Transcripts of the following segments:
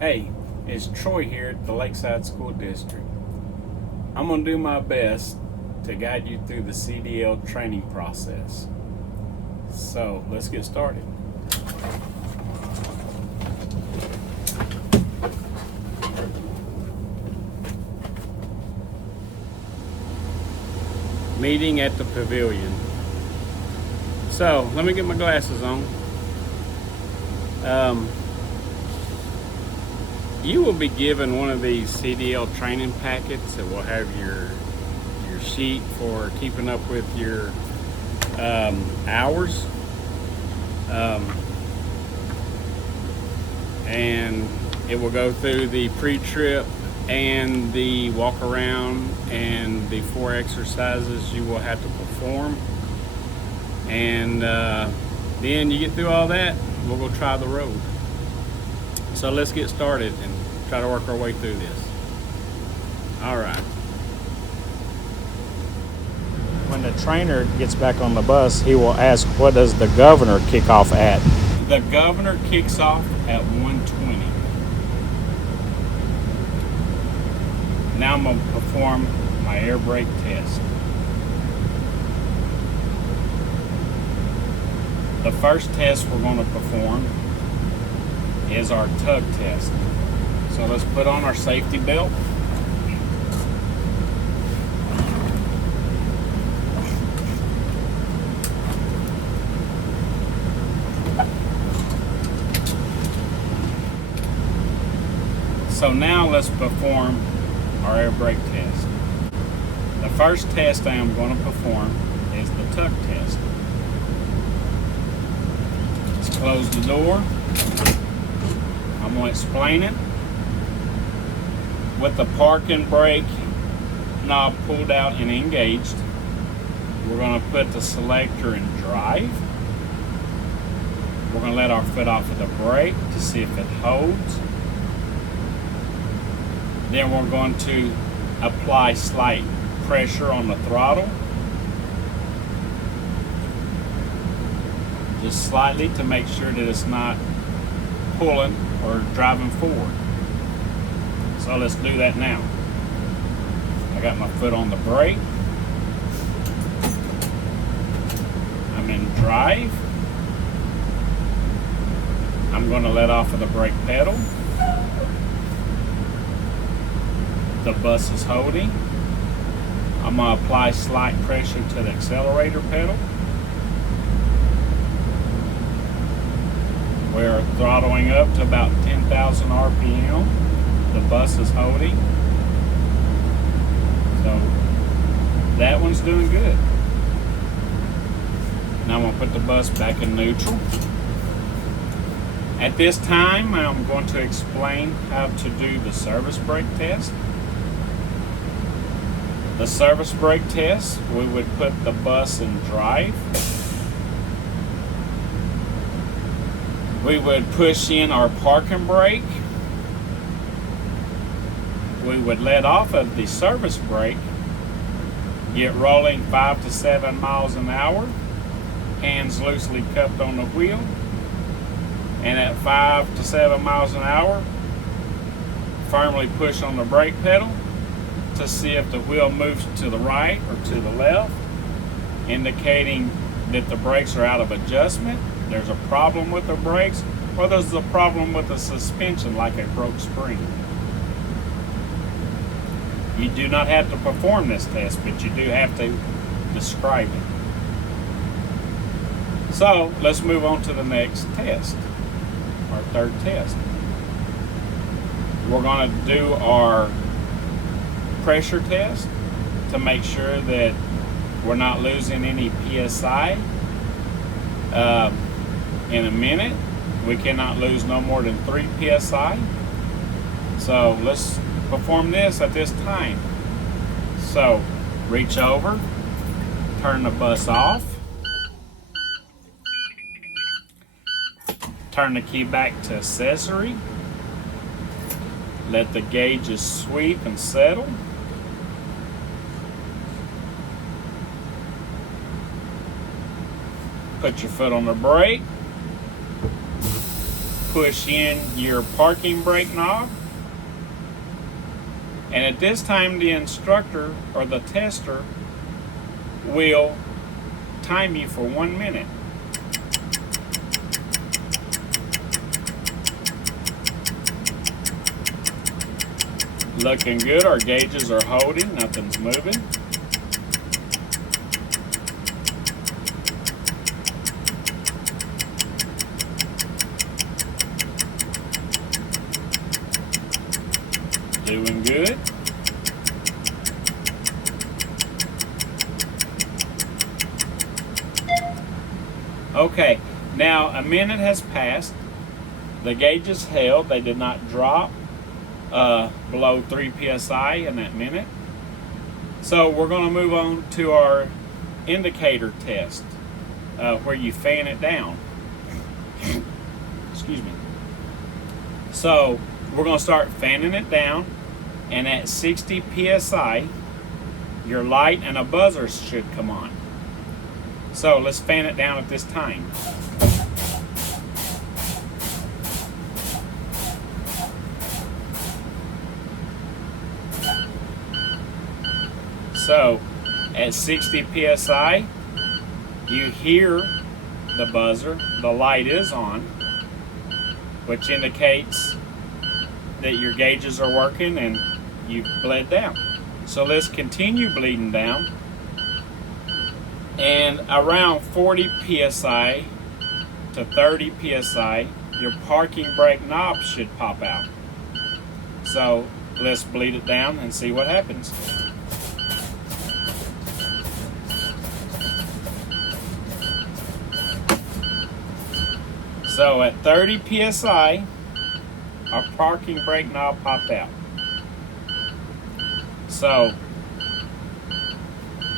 Hey, it's Troy here at the Lakeside School District. I'm going to do my best to guide you through the CDL training process. So, let's get started. Meeting at the pavilion. So, let me get my glasses on. You will be given one of these CDL training packets that will have your sheet for keeping up with your hours, and it will go through the pre-trip and the walk around and the 4 exercises you will have to perform, and then you get through all that, we'll go try the road. So let's get started and try to work our way through this. All right. When the trainer gets back on the bus, he will ask, what does the governor kick off at? The governor kicks off at 1:20. Now I'm going to perform my air brake test. The first test we're going to perform is our tug test. So let's put on our safety belt. So now let's perform our air brake test. The first test I am going to perform is the tug test. Let's close the door. I'm going to explain it. With the park and brake knob pulled out and engaged, we're going to put the selector in drive. We're going to let our foot off of the brake to see if it holds. Then we're going to apply slight pressure on the throttle. Just slightly to make sure that it's not pulling or driving forward. So let's do that now. I got my foot on the brake. I'm in drive. I'm going to let off of the brake pedal. The bus is holding. I'm going to apply slight pressure to the accelerator pedal. We're throttling up to about 10,000 RPM. The bus is holding. So that one's doing good. Now I'm going to put the bus back in neutral. At this time, I'm going to explain how to do the service brake test. The service brake test, we would put the bus in drive. We would push in our parking brake. We would let off of the service brake, get rolling 5 to 7 miles an hour, hands loosely cupped on the wheel, and at 5 to 7 miles an hour, firmly push on the brake pedal to see if the wheel moves to the right or to the left, indicating that the brakes are out of adjustment, there's a problem with the brakes, or there's a problem with the suspension like a broke spring. You do not have to perform this test, but you do have to describe it. So let's move on to the next test, our third test. We're going to do our pressure test to make sure that we're not losing any PSI. In a minute, we cannot lose no more than 3 PSI. So let's perform this at this time. So reach over, turn the bus off, turn the key back to accessory, let the gauges sweep and settle. Put your foot on the brake. push in your parking brake knob. And at this time, the instructor or the tester will time you for 1 minute. Looking good, our gauges are holding, nothing's moving. Doing good. Okay, now a minute has passed. The gauges held, they did not drop below 3 psi in that minute. So we're going to move on to our indicator test, where you fan it down. Excuse me. So we're going to start fanning it down, and at 60 psi, your light and a buzzer should come on. So let's fan it down at this time. So at 60 psi, you hear the buzzer, the light is on, which indicates that your gauges are working and you've bled down. So let's continue bleeding down. And around 40 psi to 30 psi, your parking brake knob should pop out. So let's bleed it down and see what happens. So at 30 psi, our parking brake knob popped out. So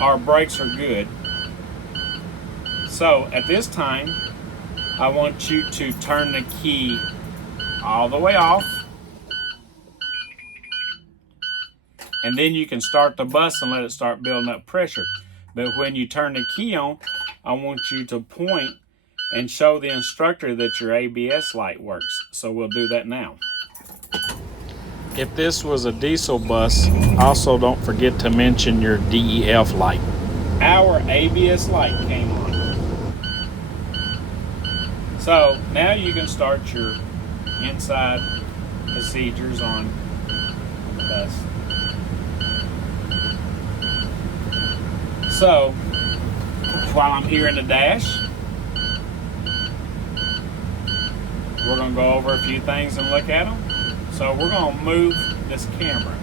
our brakes are good. So at this time, I want you to turn the key all the way off, and then you can start the bus and let it start building up pressure. But when you turn the key on, I want you to point and show the instructor that your ABS light works. So we'll do that now. If this was a diesel bus, also don't forget to mention your DEF light. Our ABS light came on. So now you can start your inside procedures on the bus. So while I'm here in the dash, we're going to go over a few things and look at them. So we're going to move this camera.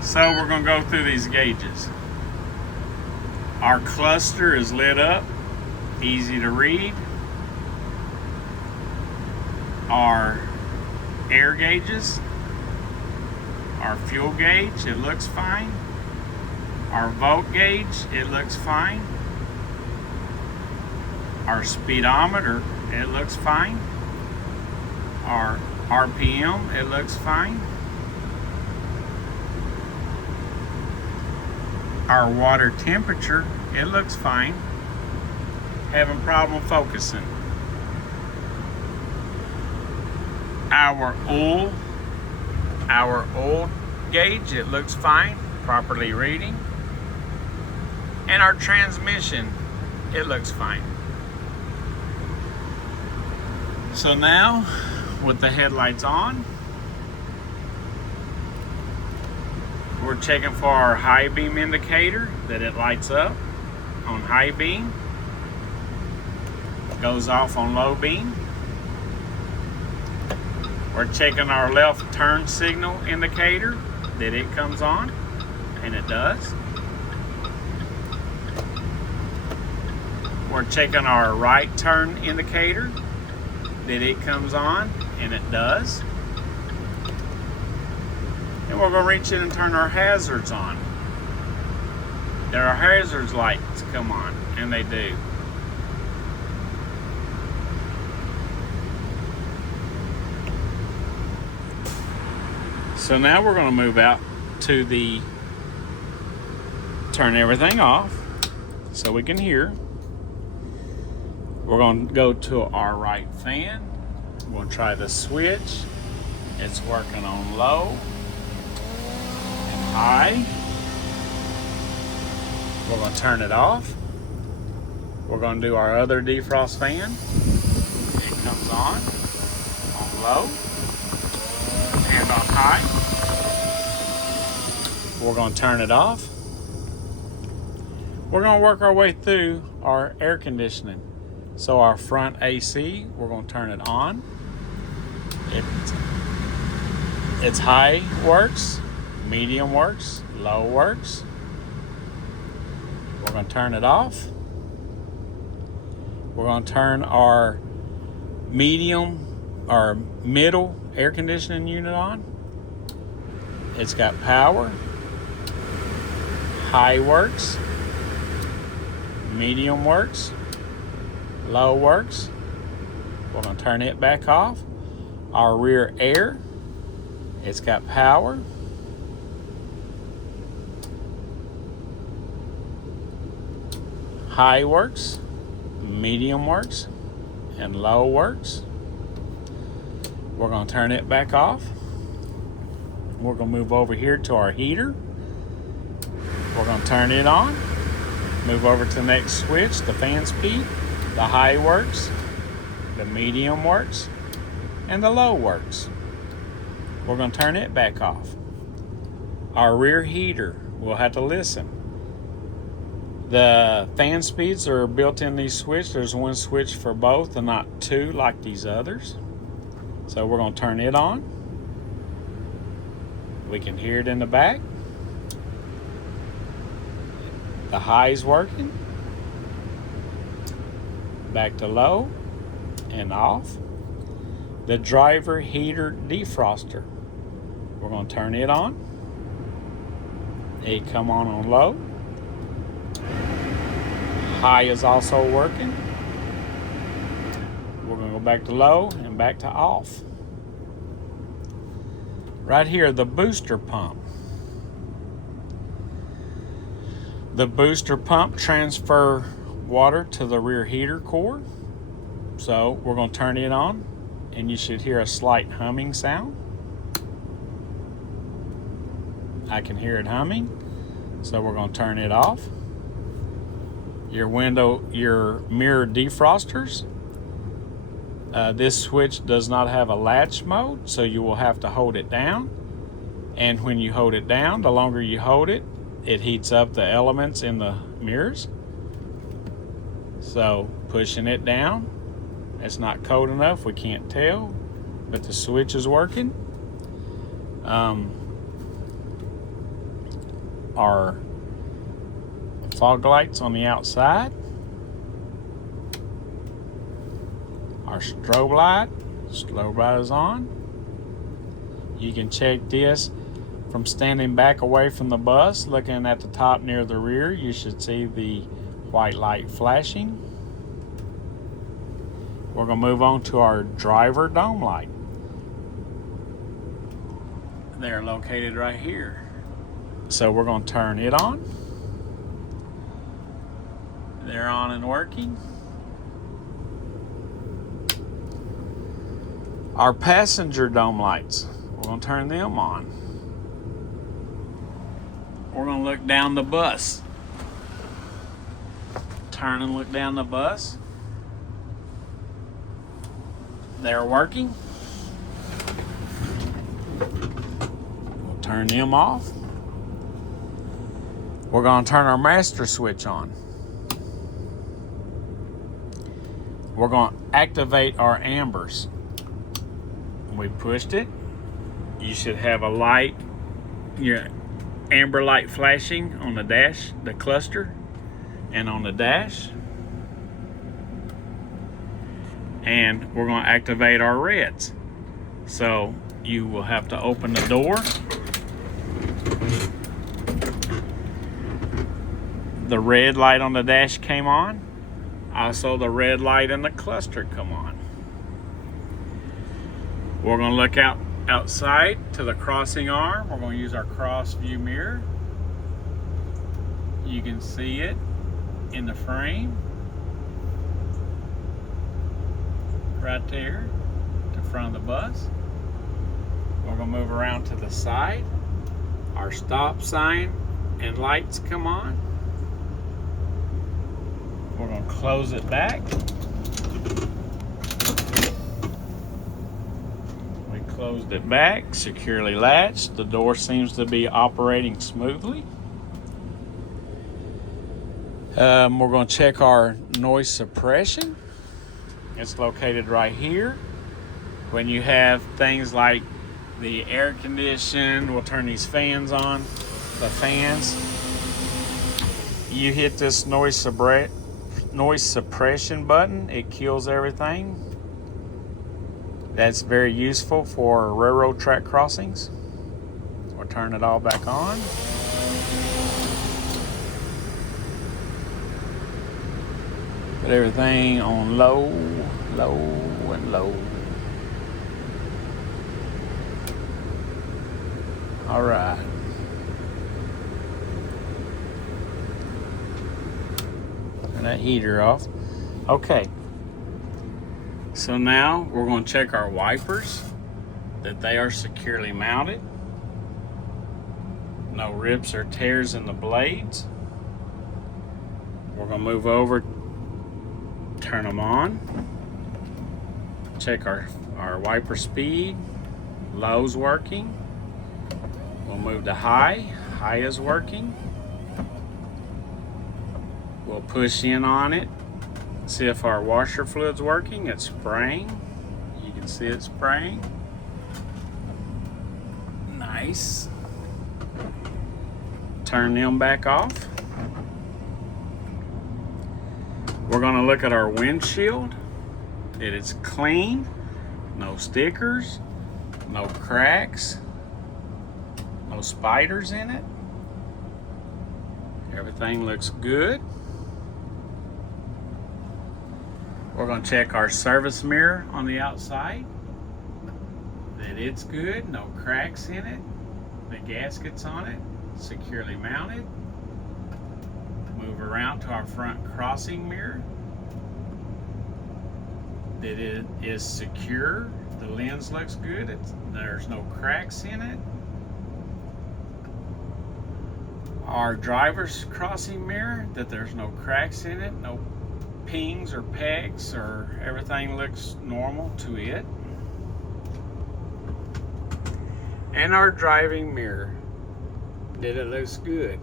So we're going to go through these gauges. Our cluster is lit up, easy to read. Our air gauges, our fuel gauge, it looks fine. Our volt gauge, it looks fine. Our speedometer, it looks fine. Our RPM, it looks fine. Our water temperature, it looks fine. Having problem focusing. Our oil gauge, it looks fine, properly reading. And our transmission, it looks fine. So now, with the headlights on, we're checking for our high beam indicator, that it lights up on high beam, goes off on low beam. We're checking our left turn signal indicator, that it comes on, and it does. We're checking our right turn indicator, that it comes on, and it does. And we're going to reach in and turn our hazards on. There are hazards lights come on, and they do. So now we're going to move out to the turn everything off so we can hear. We're going to go to our right fan. We're going to try the switch. It's working on low and high. We're going to turn it off. We're going to do our other defrost fan. It comes on low and on high. We're going to turn it off. We're going to work our way through our air conditioning. So our front AC, we're going to turn it on. It's high works, medium works, low works. We're going to turn it off. We're going to turn our middle air conditioning unit on. It's got power. High works. Medium works. Low works. We're going to turn it back off. Our rear air, it's got power. High works, medium works, and low works. We're going to turn it back off. We're going to move over here to our heater. We're going to turn it on. Move over to the next switch, the fan speed. The high works, the medium works, and the low works. We're going to turn it back off. Our rear heater, we'll have to listen. The fan speeds are built in these switches. There's one switch for both and not two like these others. So we're going to turn it on. We can hear it in the back. The high is working. Back to low and off. The driver heater defroster, we're going to turn it on. It come on low. High is also working. We're going to go back to low and back to off. Right here, the booster pump. The booster pump transfer water to the rear heater core. So we're going to turn it on and you should hear a slight humming sound. I can hear it humming. So we're going to turn it off. Your mirror defrosters. This switch does not have a latch mode, so you will have to hold it down. And when you hold it down, the longer you hold it, it heats up the elements in the mirrors. So pushing it down, it's not cold enough, we can't tell, but the switch is working. Our fog lights on the outside. Our strobe light is on. You can check this from standing back away from the bus, looking at the top near the rear. You should see the white light flashing. We're going to move on to our driver dome light. They're located right here. So we're going to turn it on. They're on and working. Our passenger dome lights, we're going to turn them on. We're going to look down the bus. Turn and look down the bus. They're working. We'll turn them off. We're going to turn our master switch on. We're going to activate our ambers. We pushed it. You should have a light, your amber light flashing on the dash, the cluster, and on the dash. And we're going to activate our reds. So you will have to open the door. The red light on the dash came on. Also the red light in the cluster come on. We're going to look outside to the crossing arm. We're going to use our cross view mirror. You can see it in the frame. right there to front of the bus. We're gonna move around to the side. Our stop sign and lights come on. We're gonna close it back. We closed it back, securely latched. The door seems to be operating smoothly. We're going to check our noise suppression. It's located right here. When you have things like the air condition, we'll turn these fans on, the fans. You hit this noise suppression button, it kills everything. That's very useful for railroad track crossings. We'll turn it all back on. Put everything on low, low, and low. All right. Turn that heater off. Okay. So now we're going to check our wipers, that they are securely mounted. No rips or tears in the blades. We're going to move over, turn them on. Check our wiper speed. Low's working. We'll move to high. High is working. We'll push in on it. See if our washer fluid's working. It's spraying. You can see it spraying. Nice. Turn them back off. We're going to look at our windshield. It is clean. No stickers. No cracks. No spiders in it. Everything looks good. We're going to check our service mirror on the outside. That it's good. No cracks in it. The gaskets on it. Securely mounted. Move around to our front crossing mirror. That it is secure. The lens looks good. There's no cracks in it. Our driver's crossing mirror, that there's no cracks in it, no pings or pegs, or everything looks normal to it. And our driving mirror, that it looks good.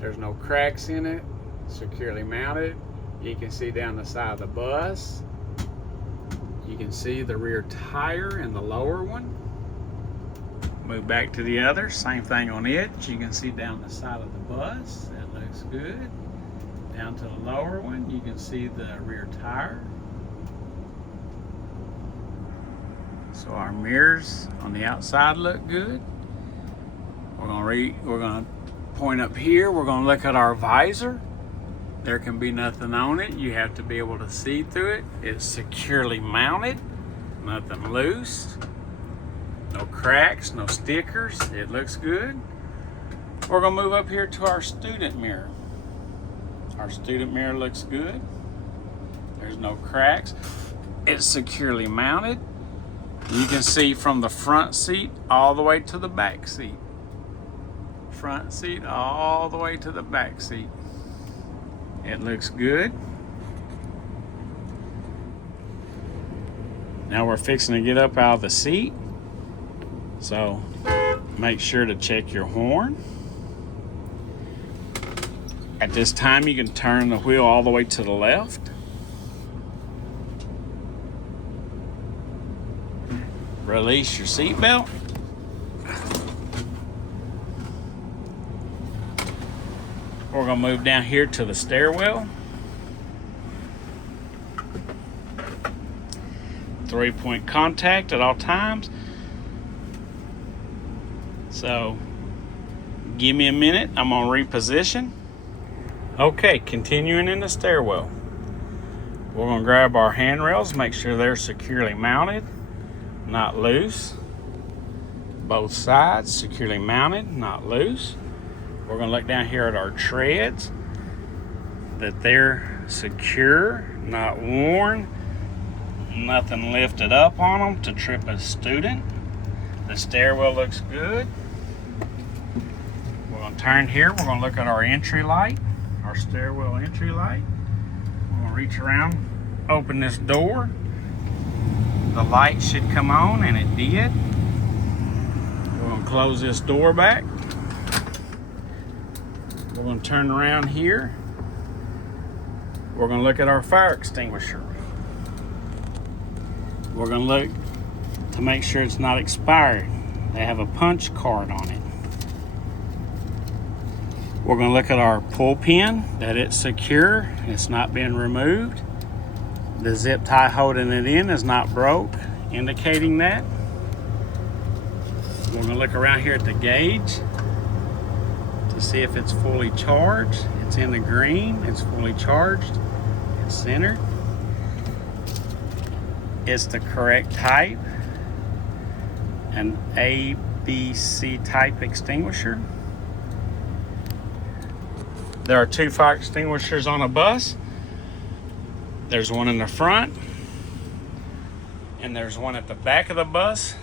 There's no cracks in it, securely mounted. You can see down the side of the bus. You can see the rear tire and the lower one. Move back to the other, same thing on it. You can see down the side of the bus, it looks good. Down to the lower one, you can see the rear tire. So our mirrors on the outside look good. We're gonna point up here. We're gonna look at our visor. There can be nothing on it. You have to be able to see through it. It's securely mounted, nothing loose. No cracks, no stickers. It looks good. We're gonna move up here to our student mirror. Our student mirror looks good. There's no cracks. It's securely mounted. You can see from the front seat all the way to the back seat. Front seat all the way to the back seat. It looks good. Now we're fixing to get up out of the seat. So make sure to check your horn. At this time, you can turn the wheel all the way to the left. Release your seatbelt. We're gonna move down here to the stairwell. 3-point contact at all times. So give me a minute, I'm gonna reposition. Okay, continuing in the stairwell. We're gonna grab our handrails, make sure they're securely mounted, not loose. Both sides securely mounted, not loose. We're gonna look down here at our treads, that they're secure, not worn. Nothing lifted up on them to trip a student. The stairwell looks good. We're going to turn here. We're going to look at our entry light, our stairwell entry light. We're going to reach around, open this door. The light should come on, and it did. We're going to close this door back. We're going to turn around here. We're going to look at our fire extinguisher. We're going to look to make sure it's not expired. They have a punch card on it. We're going to look at our pull pin, that it's secure, it's not been removed. The zip tie holding it in is not broke, indicating that. We're going to look around here at the gauge to see if it's fully charged. It's in the green, it's fully charged, it's centered. It's the correct type, an ABC type extinguisher. There are 2 fire extinguishers on a bus. There's one in the front, and there's one at the back of the bus,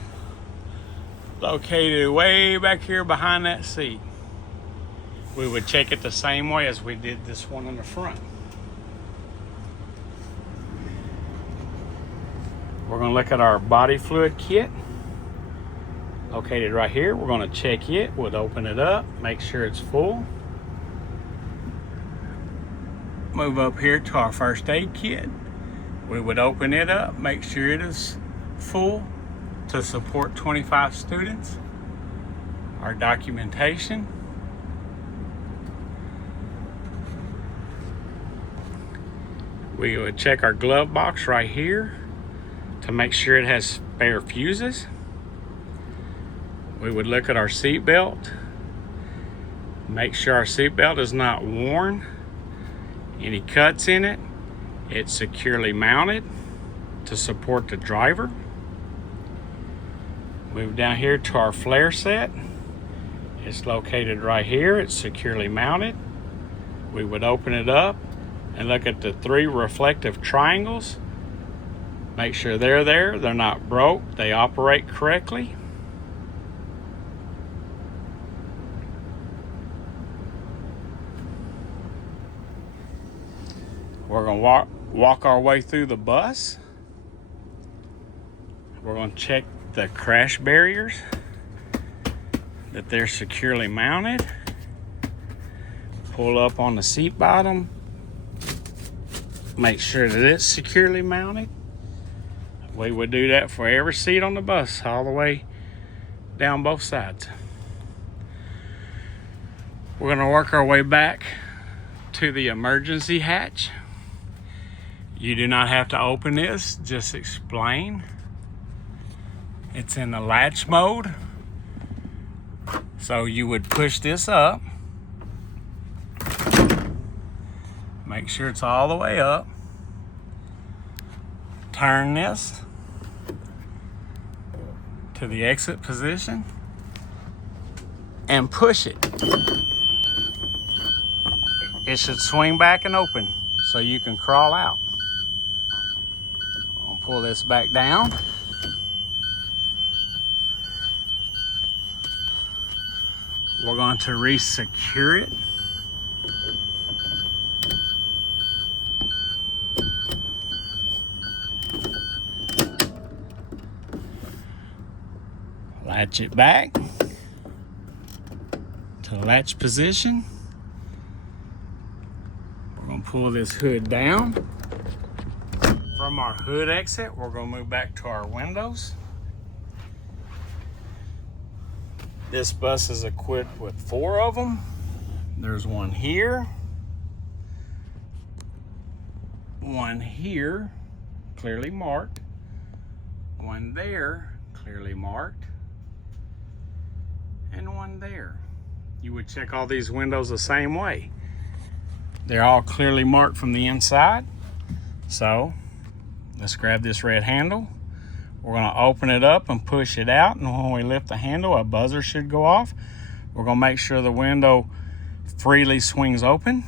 located way back here behind that seat. We would check it the same way as we did this one in the front. We're going to look at our body fluid kit, located right here. We're going to check it. We'll open it up, make sure it's full. Move up here to our first aid kit. We would open it up, make sure it is full to support 25 students. Our documentation. We would check our glove box right here to make sure it has spare fuses. We would look at our seat belt, make sure our seat belt is not worn. Any cuts in it, it's securely mounted to support the driver. Move down here to our flare set. It's located right here. It's securely mounted. We would open it up and look at the 3 reflective triangles. Make sure they're there. They're not broke. They operate correctly. We're going to walk our way through the bus. We're going to check the crash barriers, that they're securely mounted. Pull up on the seat bottom. Make sure that it's securely mounted. We would do that for every seat on the bus, all the way down both sides. We're going to work our way back to the emergency hatch. You do not have to open this, just explain. It's in the latch mode. So you would push this up. Make sure it's all the way up. Turn this to the exit position and push it. It should swing back and open so you can crawl out. I'll pull this back down. We're going to re-secure it. Latch it back to latch position. We're going to pull this hood down. From our hood exit, we're going to move back to our windows. This bus is equipped with 4 of them. There's one here, one here, clearly marked, one there, clearly marked, and one there. You would check all these windows the same way. They're all clearly marked from the inside. So let's grab this red handle. We're going to open it up and push it out, and when we lift the handle, a buzzer should go off. We're going to make sure the window freely swings open.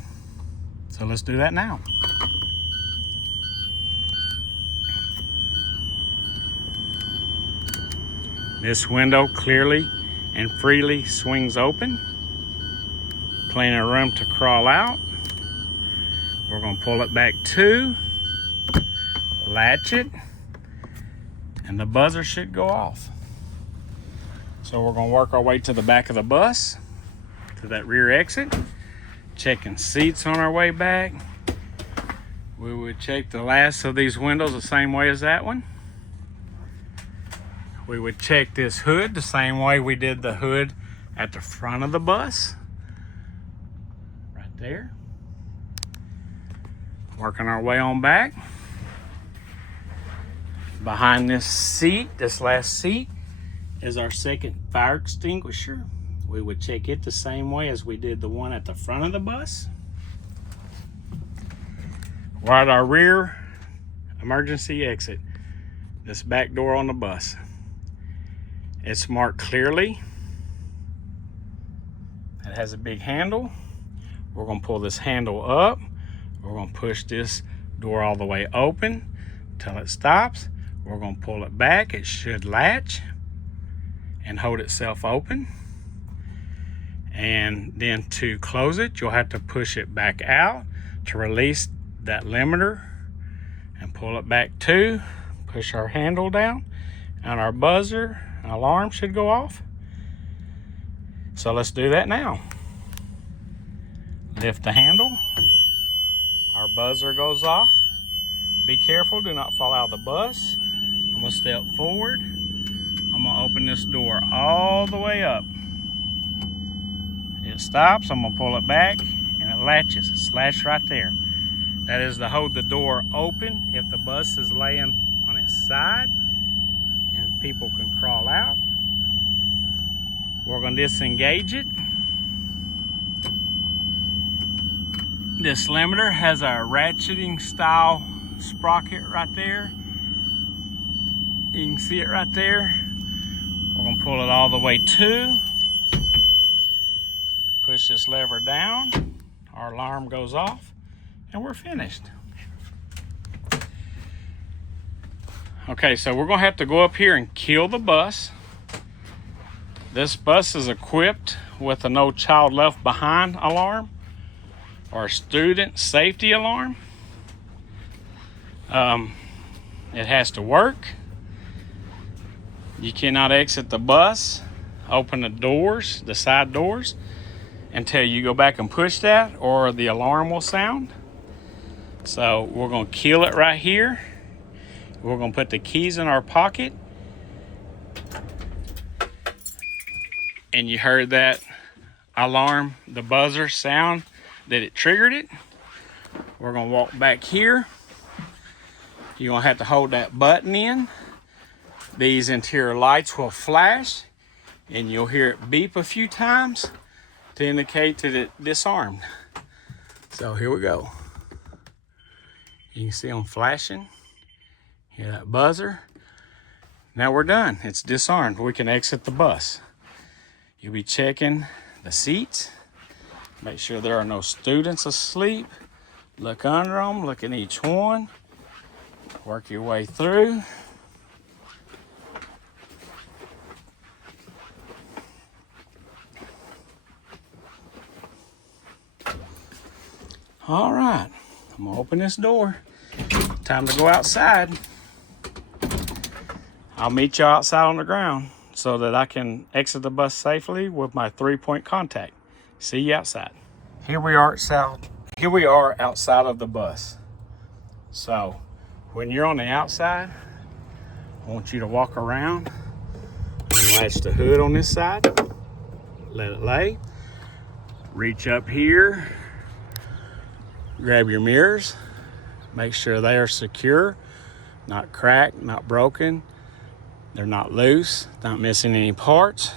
So let's do that now. This window clearly and freely swings open. Plenty of room to crawl out. We're going to pull it back to, latch it, and the buzzer should go off. So we're going to work our way to the back of the bus, to that rear exit, checking seats on our way back. We would check the last of these windows the same way as that one. We would check this hood the same way we did the hood at the front of the bus. Right there. Working our way on back. Behind this seat, this last seat, is our second fire extinguisher. We would check it the same way as we did the one at the front of the bus. We're at our rear emergency exit, this back door on the bus. It's marked clearly. It has a big handle. We're going to pull this handle up. We're going to push this door all the way open until it stops. We're going to pull it back. It should latch and hold itself open. And then to close it, you'll have to push it back out to release that limiter and pull it back to. Push our handle down and our buzzer alarm should go off. So let's do that now. Lift the handle. Our buzzer goes off. Be careful, do not fall out of the bus. I'm gonna step forward. I'm gonna open this door all the way up. It stops, I'm gonna pull it back and it latches. It's latched right there. That is to hold the door open if the bus is laying on its side and people can crawl out. We're gonna disengage it. This limiter has a ratcheting style sprocket right there. You can see it right there. We're gonna pull it all the way to. Push this lever down. Our alarm goes off and we're finished. Okay, so we're gonna have to go up here and kill the bus. This bus is equipped with a no child left behind alarm or student safety alarm. It has to work. You cannot exit the bus, open the doors, the side doors, until you go back and push that or the alarm will sound. So we're gonna kill it right here. We're gonna put the keys in our pocket. And you heard that alarm, the buzzer sound that it triggered it. We're gonna walk back here. You're gonna have to hold that button in. These interior lights will flash and you'll hear it beep a few times to indicate that it disarmed. So here we go. You can see them flashing. Hear that buzzer. Now we're done. It's disarmed. We can exit the bus. You'll be checking the seats. Make sure there are no students asleep. Look under them. Look at each one. Work your way through. All right, I'm gonna open this door. Time to go outside. I'll meet you outside on the ground so that I can exit the bus safely with my 3-point contact. See you outside. Here we are outside of the bus. So when you're on the outside, I want you to walk around and latch the hood on this side. Let it lay. Reach up here. Grab your mirrors. Make sure they are secure, not cracked, not broken. They're not loose, not missing any parts.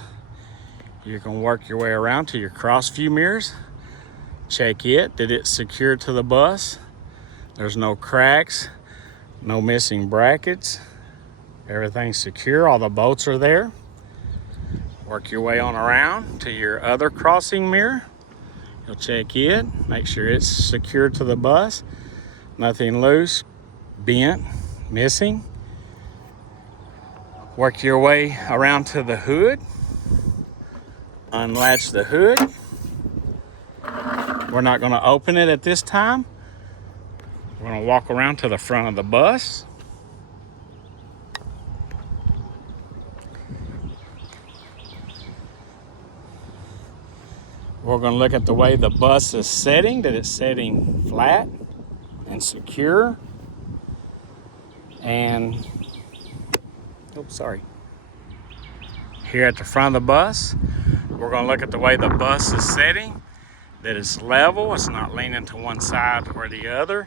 You're gonna work your way around to your cross view mirrors. Check it, did it secure to the bus? There's no cracks, no missing brackets. Everything's secure, all the bolts are there. Work your way on around to your other crossing mirror. You'll check it, make sure it's secured to the bus. Nothing loose, bent, missing. Work your way around to the hood. Unlatch the hood. We're not going to open it at this time. We're going to walk around to the front of the bus. We're going to look at the way the bus is setting, that it's setting flat and secure. And, oops, sorry. Here at the front of the bus, we're going to look at the way the bus is setting, that it's level, it's not leaning to one side or the other,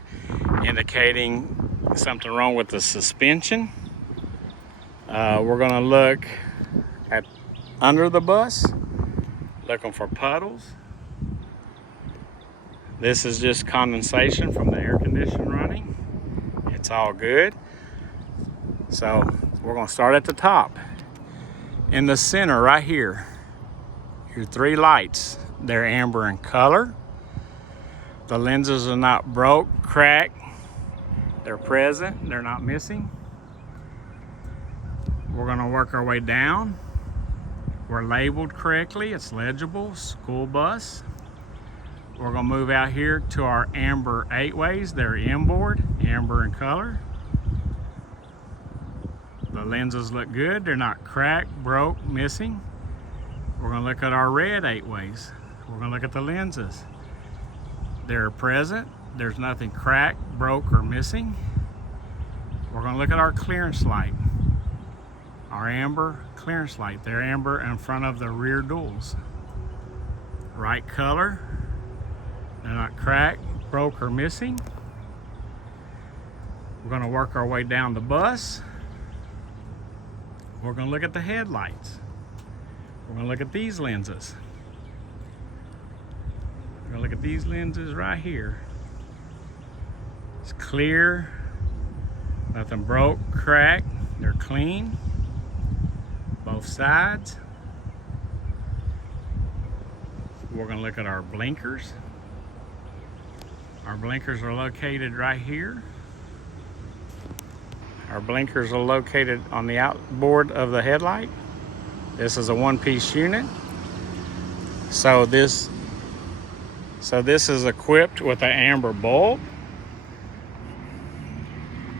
indicating something wrong with the suspension. We're going to look at under the bus, looking for puddles. This is just condensation from the air conditioner running. It's all good. So we're going to start at the top. In the center right here, your 3 lights. They're amber in color. The lenses are not broke, cracked. They're present. They're not missing. We're going to work our way down. We're labeled correctly. It's legible. School bus. We're going to move out here to our amber 8-ways. They're inboard, amber in color. The lenses look good. They're not cracked, broke, missing. We're going to look at our red 8-ways. We're going to look at the lenses. They're present. There's nothing cracked, broke, or missing. We're going to look at our clearance light. Our amber clearance light. They're amber in front of the rear duals. Right color. They're not cracked, broke, or missing. We're going to work our way down the bus. We're going to look at the headlights. We're going to look at these lenses. We're going to look at these lenses right here. It's clear. Nothing broke, cracked. They're clean. Both sides. We're going to look at our blinkers. Our blinkers are located right here. Our blinkers are located on the outboard of the headlight. This is a 1-piece unit. So this is equipped with an amber bulb.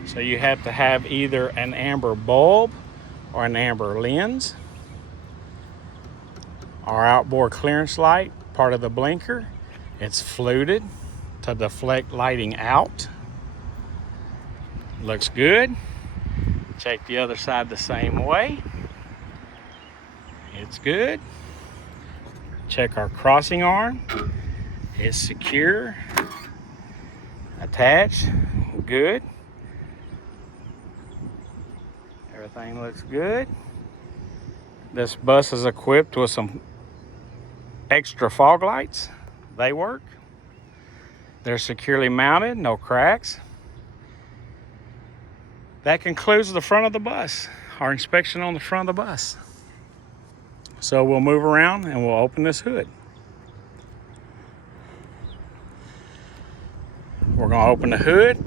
So you have to have either an amber bulb or an amber lens. Our outboard clearance light, part of the blinker, it's fluted to deflect lighting out. Looks good. Check the other side the same way. It's good. Check our crossing arm. It's secure. Attached. Good. Everything looks good. This bus is equipped with some extra fog lights. They work. They're securely mounted, no cracks. That concludes the front of the bus, our inspection on the front of the bus. So we'll move around and we'll open this hood. We're going to open the hood.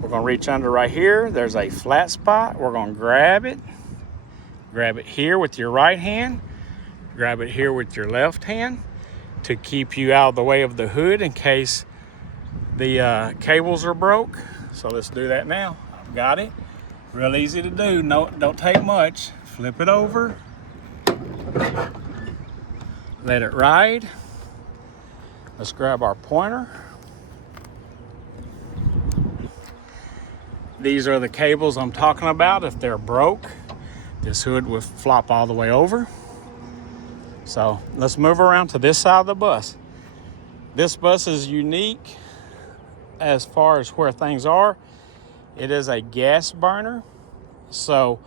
We're going to reach under right here. There's a flat spot. We're going to grab it. Grab it here with your right hand. Grab it here with your left hand to keep you out of the way of the hood in case the cables are broke. So let's do that now. I've got it. Real easy to do. No, don't take much. Flip it over. Let it ride. Let's grab our pointer. These are the cables I'm talking about. If they're broke, this hood will flop all the way over. So let's move around to this side of the bus. This bus is unique as far as where things are. It is a gas burner. So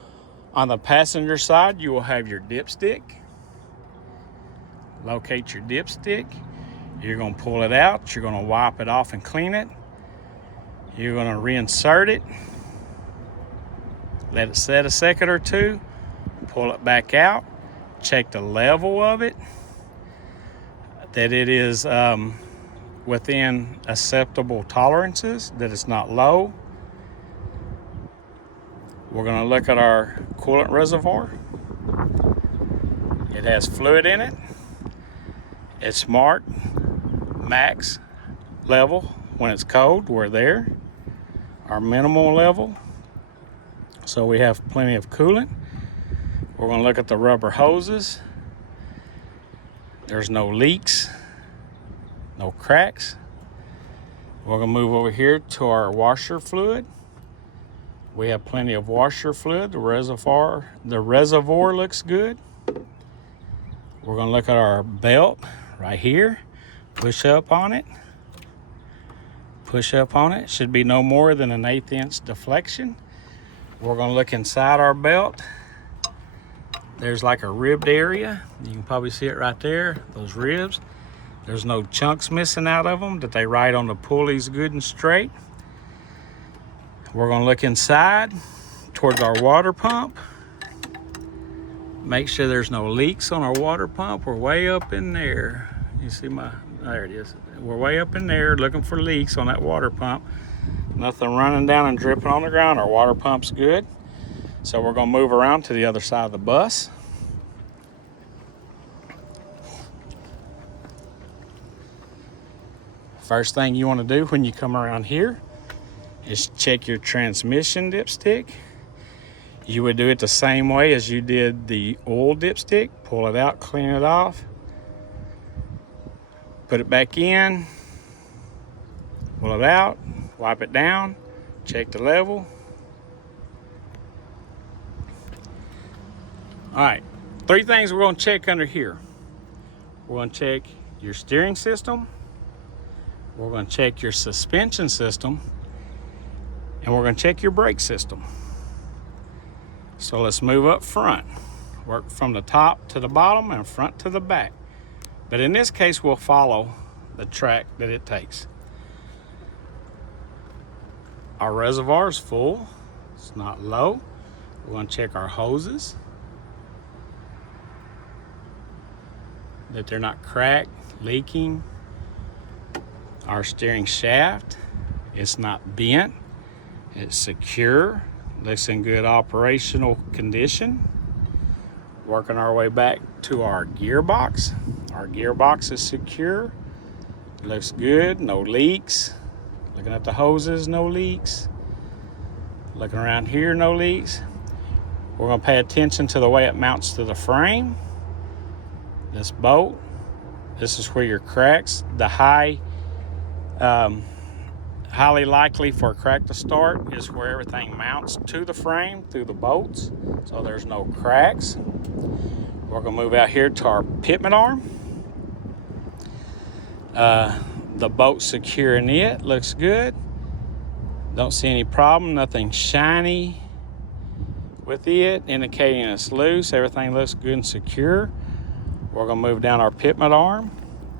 on the passenger side, you will have your dipstick. Locate your dipstick. You're going to pull it out. You're going to wipe it off and clean it. You're going to reinsert it. Let it set a second or two. Pull it back out. Check the level of it. That it is within acceptable tolerances. That it's not low. We're going to look at our coolant reservoir. It has fluid in it. It's marked max level when it's cold. We're there. Our minimal level. So we have plenty of coolant. We're going to look at the rubber hoses. There's no leaks, no cracks. We're going to move over here to our washer fluid. We have plenty of washer fluid. The reservoir looks good. We're going to look at our belt right here. Push up on it. Push up on it. Should be no more than an 1/8 inch deflection. We're going to look inside our belt. There's like a ribbed area. You can probably see it right there, those ribs. There's no chunks missing out of them, that they ride on the pulleys good and straight. We're going to look inside towards our water pump. Make sure there's no leaks on our water pump. We're way up in there. You see there it is. We're way up in there looking for leaks on that water pump. Nothing running down and dripping on the ground. Our water pump's good. So we're going to move around to the other side of the bus. First thing you want to do when you come around here is check your transmission dipstick. You would do it the same way as you did the oil dipstick. Pull it out, clean it off, put it back in, pull it out, wipe it down, check the level. All right, 3 things we're going to check under here. We're going to check your steering system, we're going to check your suspension system, and we're going to check your brake system. So let's move up front. Work from the top to the bottom and front to the back. But in this case, we'll follow the track that it takes. Our reservoir is full. It's not low. We're going to check our hoses, that they're not cracked, leaking. Our steering shaft, it's not bent. It's secure. Looks in good operational condition. Working our way back to our gearbox. Our gearbox is secure. Looks good, no leaks. Looking at the hoses, no leaks. Looking around here, no leaks. We're going to pay attention to the way it mounts to the frame. This bolt, this is where your cracks, the highly likely for a crack to start is where everything mounts to the frame through the bolts, so there's no cracks. We're going to move out here to our pitman arm. The bolt's secure in it, looks good. Don't see any problem, nothing shiny with it, indicating it's loose. Everything looks good and secure. We're going to move down our pitman arm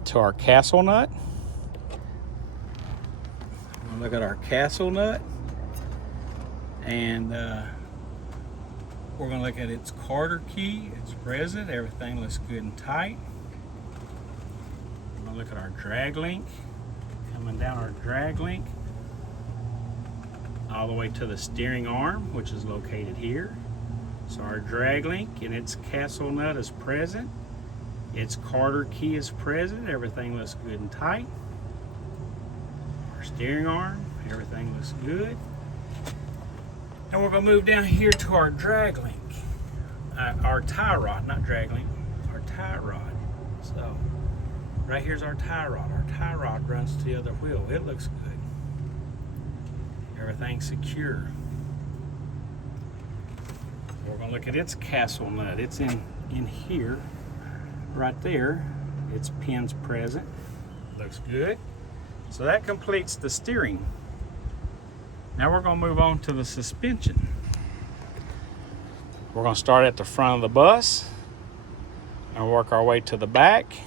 to our castle nut. Look at our castle nut, and we're going to look at its Carter key. It's present. Everything looks good and tight. We're going to look at our drag link. Coming down our drag link all the way to the steering arm, which is located here. So our drag link and its castle nut is present. Its Carter key is present. Everything looks good and tight. Our steering arm, everything looks good. And we're going to move down here to our drag link, our tie rod, not drag link, our tie rod. So right here's our tie rod. Our tie rod runs to the other wheel. It looks good. Everything's secure. We're going to look at its castle nut. It's in here, right there. Its pin's present. Looks good. So that completes the steering. Now we're going to move on to the suspension. We're going to start at the front of the bus and work our way to the back.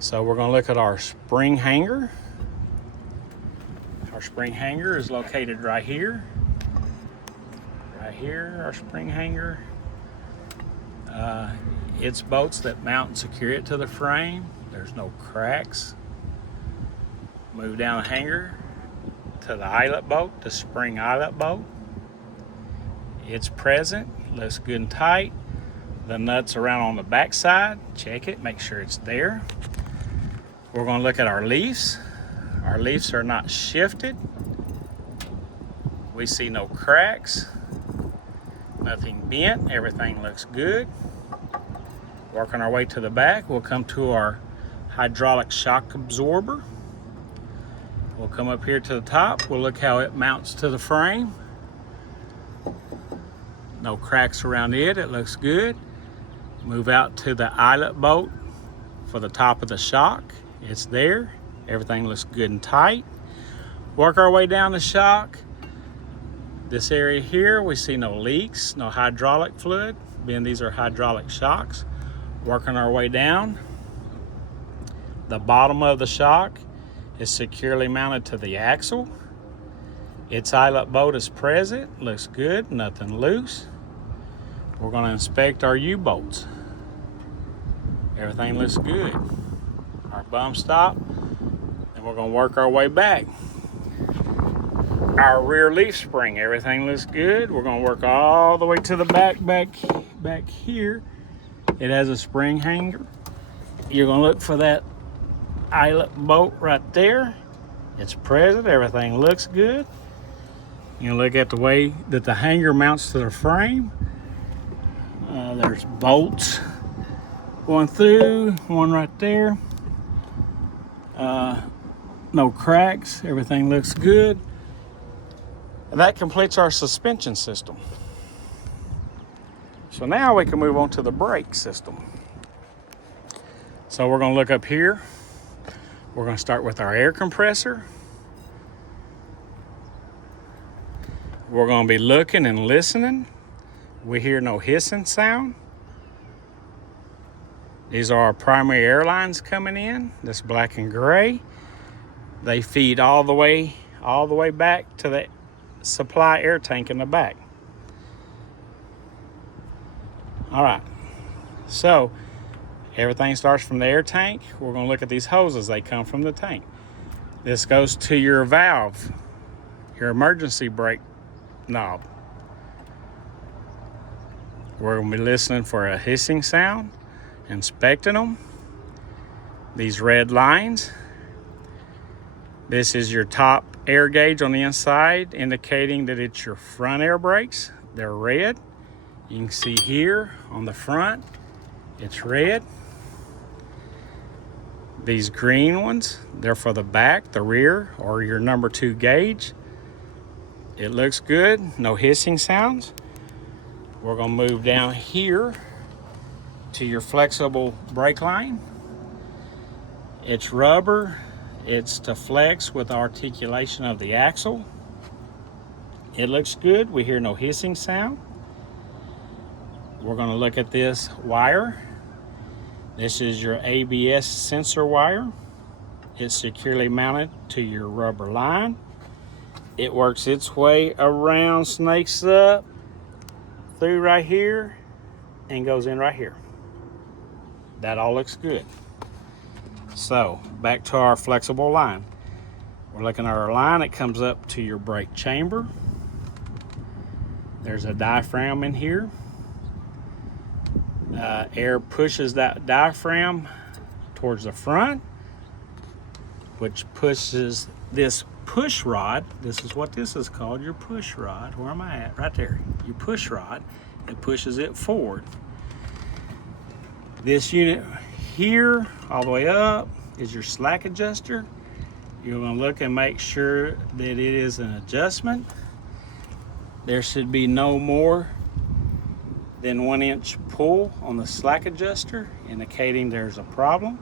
So we're going to look at our spring hanger. Our spring hanger is located right here. Right here, our spring hanger. It's bolts that mount and secure it to the frame. There's no cracks. Move down the hanger to the eyelet bolt, the spring eyelet bolt. It's present, looks good and tight. The nuts around on the back side, check it, make sure it's there. We're going to look at our leaves. Our leaves are not shifted. We see no cracks, nothing bent, everything looks good. Working our way to the back, we'll come to our hydraulic shock absorber. We'll come up here to the top, we'll look how it mounts to the frame. No cracks around it, it looks good. Move out to the eyelet bolt for the top of the shock. It's there, everything looks good and tight. Work our way down the shock. This area here, we see no leaks, no hydraulic fluid, being these are hydraulic shocks. Working our way down. The bottom of the shock is securely mounted to the axle. Its eyelet bolt is present, looks good, nothing loose. We're going to inspect our U-bolts. Everything looks good. Our bump stop, and we're going to work our way back. Our rear leaf spring, everything looks good. We're going to work all the way to the back here. It has a spring hanger. You're going to look for that eyelet bolt right there. It's present, everything looks good. You look at the way that the hanger mounts to the frame. There's bolts going through, one right there. No cracks, everything looks good. And that completes our suspension system. So now we can move on to the brake system. So we're going to look up here. We're going to start with our air compressor. We're going to be looking and listening. We hear no hissing sound. These are our primary air lines coming in. This black and gray. They feed all the way back to the supply air tank in the back. All right, so everything starts from the air tank. We're going to look at these hoses. They come from the tank. This goes to your valve, your emergency brake knob. We're going to be listening for a hissing sound, inspecting them. These red lines. This is your top air gauge on the inside, indicating that it's your front air brakes. They're red. You can see here on the front, it's red. These green ones, they're for the back, the rear, or your number 2 gauge. It looks good, no hissing sounds. We're gonna move down here to your flexible brake line. It's rubber, it's to flex with articulation of the axle. It looks good, we hear no hissing sound. We're going to look at this wire. This is your ABS sensor wire. It's securely mounted to your rubber line. It works its way around, snakes up, through right here, and goes in right here. That all looks good. So, back to our flexible line. We're looking at our line. It comes up to your brake chamber. There's a diaphragm in here. Air pushes that diaphragm towards the front, which pushes this push rod. This is what this is called, your push rod. Where am I at? Right there. Your push rod. It pushes it forward. This unit here, all the way up, is your slack adjuster. You're going to look and make sure that it is an adjustment. There should be no more than 1 inch pull on the slack adjuster, indicating there's a problem.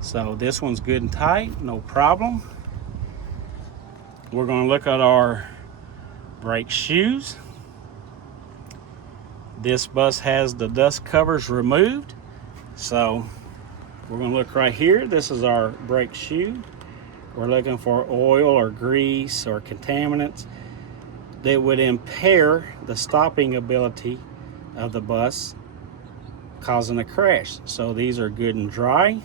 So this one's good and tight, no problem. We're going to look at our brake shoes. This bus has the dust covers removed. So we're going to look right here. This is our brake shoe. We're looking for oil or grease or contaminants that would impair the stopping ability of the bus, causing a crash. So these are good and dry.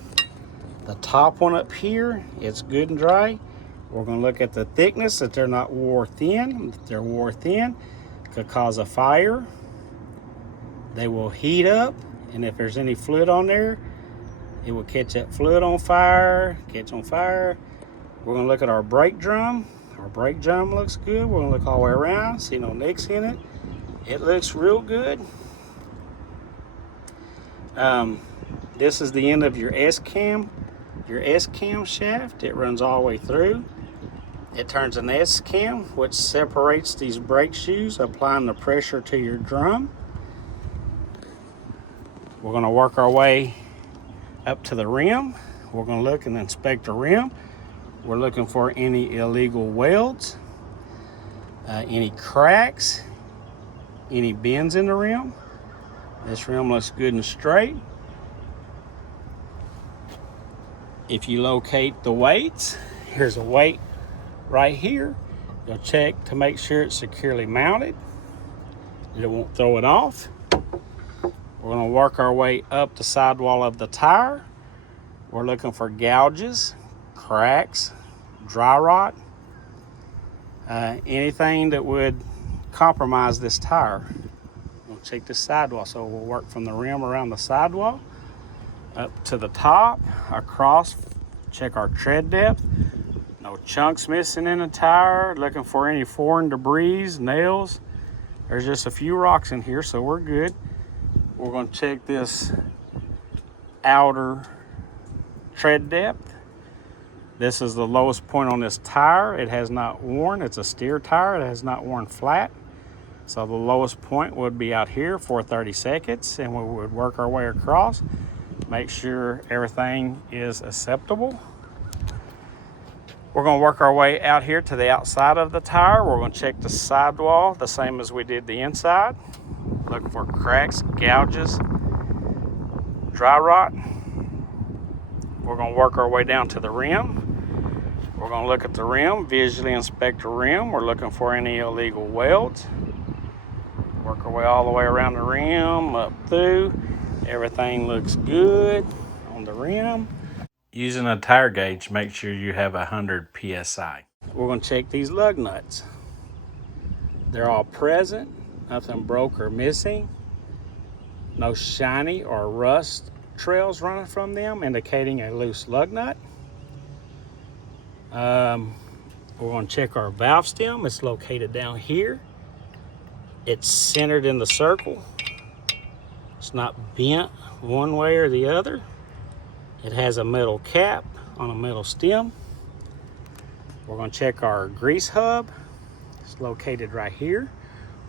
The top one up here, it's good and dry. We're going to look at the thickness, that they're not wore thin. If they're wore thin, could cause a fire. They will heat up, and if there's any fluid on there, it will catch that fluid on fire, catch on fire. We're gonna look at our brake drum. Our brake drum looks good. We're gonna look all the way around, see no nicks in it. It looks real good. This is the end of your S-cam. Your S-cam shaft, it runs all the way through. It turns an S-cam, which separates these brake shoes, applying the pressure to your drum. We're gonna work our way up to the rim. We're gonna look and inspect the rim. We're looking for any illegal welds, any cracks, any bends in the rim. This rim looks good and straight. If you locate the weights, here's a weight right here. You'll check to make sure it's securely mounted. It won't throw it off. We're gonna work our way up the sidewall of the tire. We're looking for gouges, cracks, dry rot, anything that would compromise this tire. We'll check the sidewall. So we'll work from the rim around the sidewall up to the top, across, check our tread depth. No chunks missing in the tire. Looking for any foreign debris, nails. There's just a few rocks in here, so we're good. We're going to check this outer tread depth. This is the lowest point on this tire. It has not worn. It's a steer tire. It has not worn flat. So the lowest point would be out here for 30 seconds, and we would work our way across. Make sure everything is acceptable. We're going to work our way out here to the outside of the tire. We're going to check the sidewall the same as we did the inside. Look for cracks, gouges, dry rot. We're going to work our way down to the rim. We're going to look at the rim, visually inspect the rim. We're looking for any illegal welds. Work our way all the way around the rim, up through. Everything looks good on the rim. Using a tire gauge, make sure you have 100 PSI. We're going to check these lug nuts. They're all present, nothing broke or missing. No shiny or rust trails running from them, indicating a loose lug nut. We're going to check our valve stem. It's located down here. It's centered in the circle. It's not bent one way or the other. It has a metal cap on a metal stem. We're going to check our grease hub. It's located right here.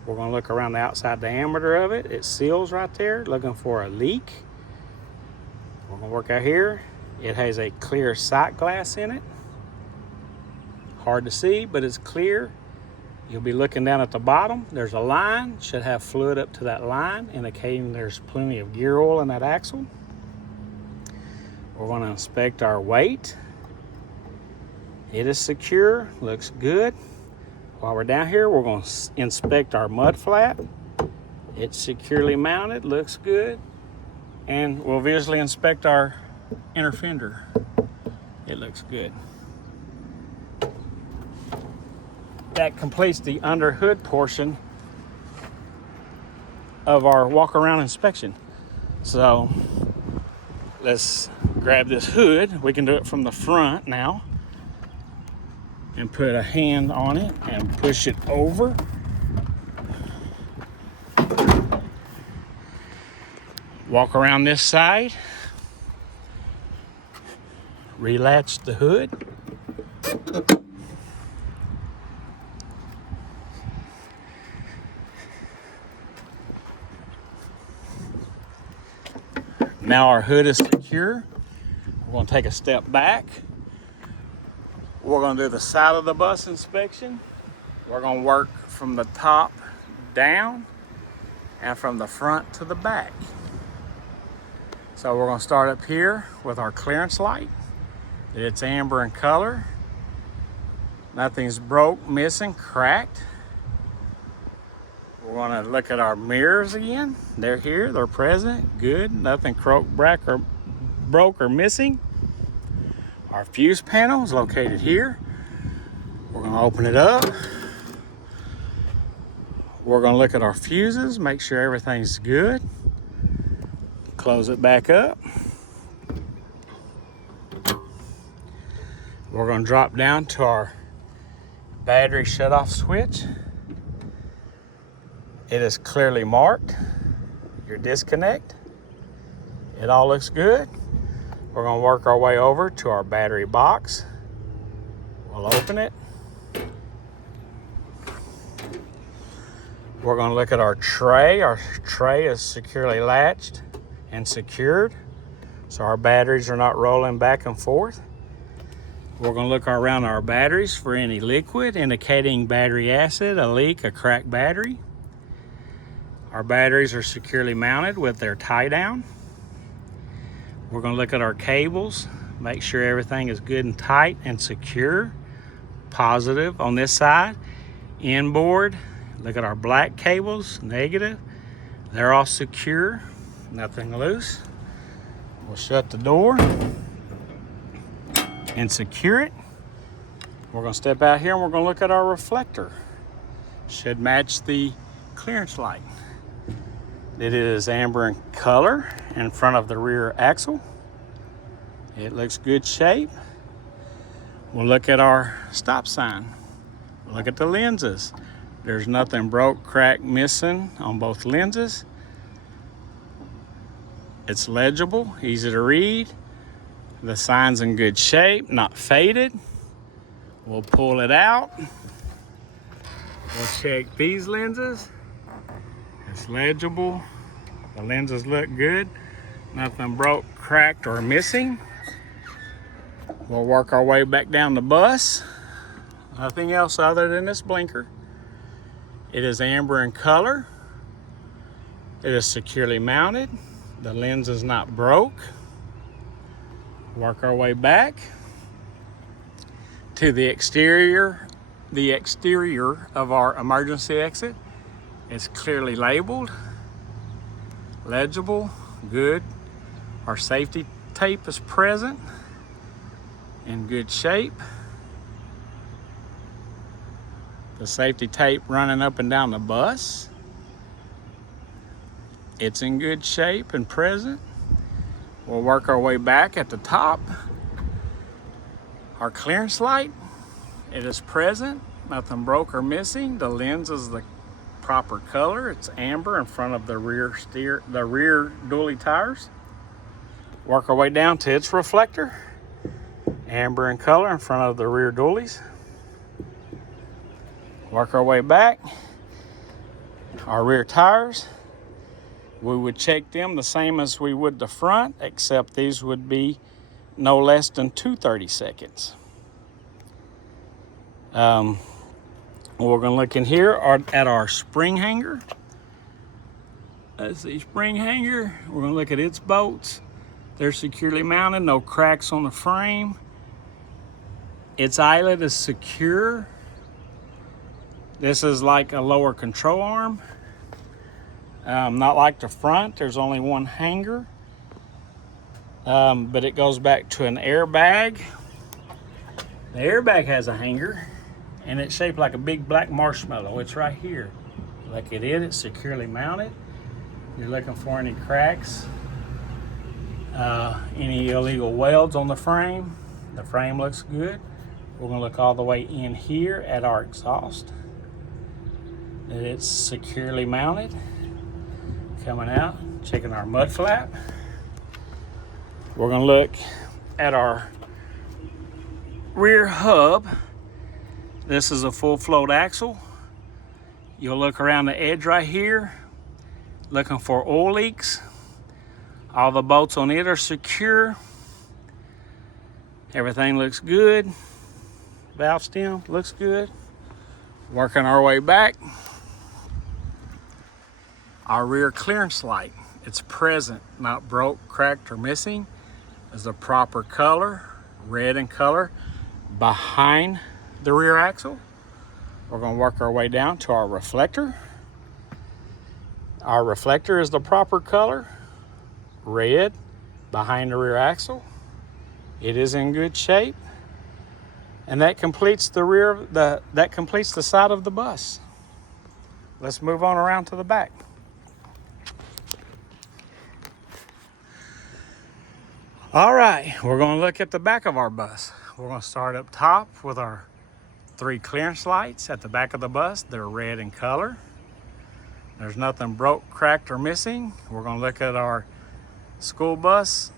We're going to look around the outside diameter of it. It seals right there, looking for a leak. We're going to work out here. It has a clear sight glass in it. Hard to see, but it's clear. You'll be looking down at the bottom. There's a line, should have fluid up to that line, indicating there's plenty of gear oil in that axle. We're going to inspect our weight. It is secure, looks good. While we're down here, we're going to inspect our mud flat. It's securely mounted, looks good. And we'll visually inspect our inner fender. It looks good. That completes the under hood portion of our walk around inspection. So let's grab this hood. We can do it from the front now and put a hand on it and push it over. Walk around this side. Relatch the hood. Now our hood is secure. We're going to take a step back. We're going to do the side of the bus inspection. We're going to work from the top down and from the front to the back. So we're going to start up here with our clearance light. It's amber in color. Nothing's broke, missing, cracked. We're going to look at our mirrors again. They're here, they're present, good. Nothing broke or missing. Our fuse panel is located here. We're going to open it up. We're gonna look at our fuses, make sure everything's good. Close it back up. We're gonna drop down to our battery shutoff switch. It is clearly marked, your disconnect. It all looks good. We're gonna work our way over to our battery box. We'll open it. We're gonna look at our tray. Our tray is securely latched and secured, so our batteries are not rolling back and forth. We're gonna look around our batteries for any liquid indicating battery acid, a leak, a cracked battery. Our batteries are securely mounted with their tie down. We're gonna look at our cables, make sure everything is good and tight and secure. Positive on this side. Inboard, look at our black cables, negative. They're all secure, nothing loose. We'll shut the door and secure it. We're gonna step out here and we're gonna look at our reflector. Should match the clearance light. It is amber in color in front of the rear axle. It looks good shape. We'll look at our stop sign. We'll look at the lenses. There's nothing broke, cracked, missing on both lenses. It's legible, easy to read. The sign's in good shape, not faded. We'll pull it out. We'll check these lenses. It's legible. The lenses look good. Nothing broke, cracked, or missing. We'll work our way back down the bus. Nothing else other than this blinker. It is amber in color. It is securely mounted. The lens is not broke. Work our way back to the exterior. The exterior of our emergency exit is clearly labeled, legible, good. Our safety tape is present, in good shape. The safety tape running up and down the bus, it's in good shape and present. We'll work our way back at the top. Our clearance light, it is present, nothing broke or missing. The lens is the proper color. It's amber in front of the rear dually tires. Work our way down to its reflector. Amber in color in front of the rear dualies. Work our way back. Our rear tires, we would check them the same as we would the front, except these would be no less than 2 30-seconds. We're going to look in here at our spring hanger. That's the spring hanger. We're going to look at its bolts. They're securely mounted, no cracks on the frame. Its eyelet is secure. This is like a lower control arm. Not like the front, there's only one hanger. But it goes back to an airbag. The airbag has a hanger, and it's shaped like a big black marshmallow. It's right here. Look at it, it's securely mounted. You're looking for any cracks, any illegal welds on the frame. The frame looks good. We're gonna look all the way in here at our exhaust. It's securely mounted. Coming out, checking our mud flap. We're gonna look at our rear hub. This is a full float axle. You'll look around the edge right here, looking for oil leaks. All the bolts on it are secure. Everything looks good. Valve stem looks good. Working our way back. Our rear clearance light, it's present, not broke, cracked, or missing. Is the proper color, red in color, behind the rear axle. We're going to work our way down to our reflector. Our reflector is the proper color, red, behind the rear axle. It is in good shape, and that completes the side of the bus. let's move on around to the back. All right, we're going to look at the back of our bus. We're going to start up top with our 3 clearance lights at the back of the bus. They're red in color. There's nothing broke, cracked, or missing. We're going to look at our school bus.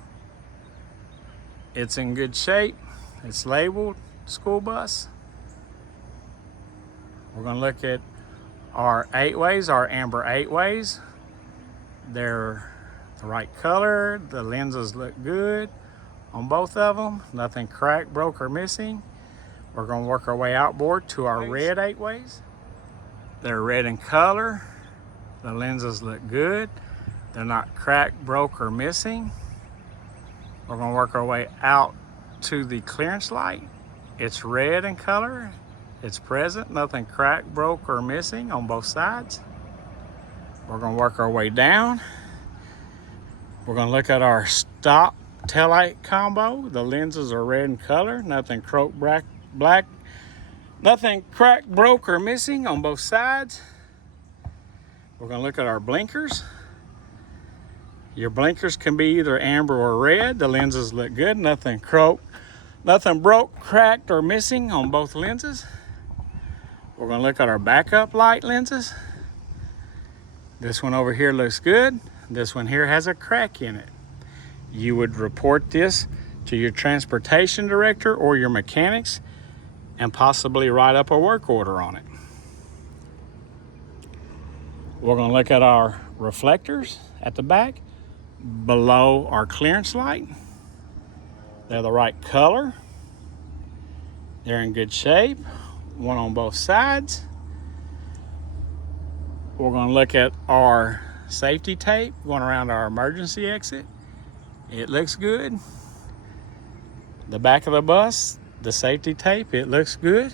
It's in good shape. It's labeled school bus. We're going to look at our 8-ways, our amber 8-ways. They're the right color. The lenses look good on both of them. Nothing cracked, broke, or missing. We're going to work our way outboard to our red 8-ways. They're red in color. The lenses look good. They're not cracked, broke, or missing. We're going to work our way out to the clearance light. It's red in color. It's present. Nothing cracked, broke, or missing on both sides. We're going to work our way down. We're going to look at our stop taillight combo. The lenses are red in color. Nothing croaked, black. Nothing cracked, broke, or missing on both sides. We're going to look at our blinkers. Your blinkers can be either amber or red. The lenses look good. Nothing croaked, nothing broke, cracked, or missing on both lenses. We're going to look at our backup light lenses. This one over here looks good. This one here has a crack in it. You would report this to your transportation director or your mechanics and possibly write up a work order on it. We're going to look at our reflectors at the back below our clearance light. They're the right color. They're in good shape. One on both sides. We're going to look at our safety tape going around our emergency exit. It looks good. The back of the bus, the safety tape, it looks good.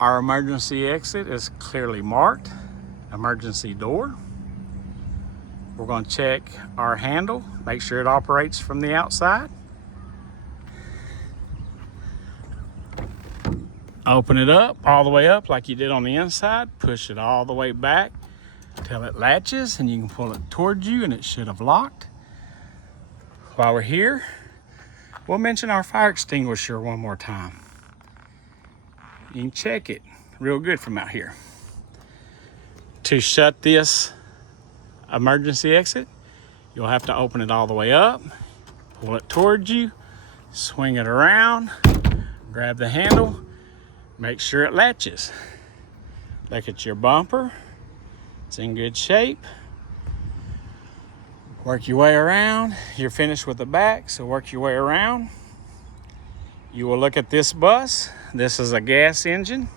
Our emergency exit is clearly marked, emergency door. We're going to check our handle, make sure it operates from the outside. Open it up, all the way up like you did on the inside. Push it all the way back till it latches, and you can pull it towards you, and it should have locked. While we're here, we'll mention our fire extinguisher one more time. You can check it real good from out here. To shut this emergency exit, you'll have to open it all the way up, pull it towards you, swing it around, grab the handle, make sure it latches. Look at your bumper. It's in good shape. Work your way around. You're finished with the back, so work your way around. You will look at this bus. This is a gas engine.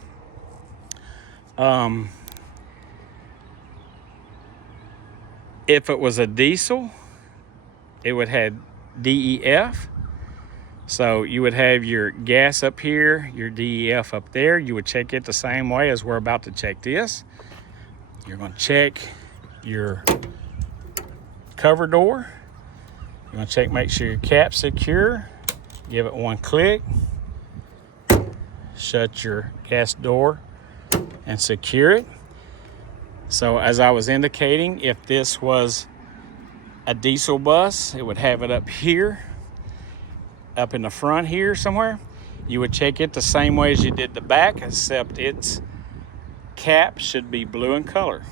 If it was a diesel, it would have DEF. So you would have your gas up here, your DEF up there. You would check it the same way as we're about to check this. You're going to check your cover door. You're going to check, make sure your cap's secure. Give it one click. Shut your gas door and secure it. So as I was indicating, if this was a diesel bus, it would have it up here, up in the front here somewhere. You would check it the same way as you did the back, except its cap should be blue in color.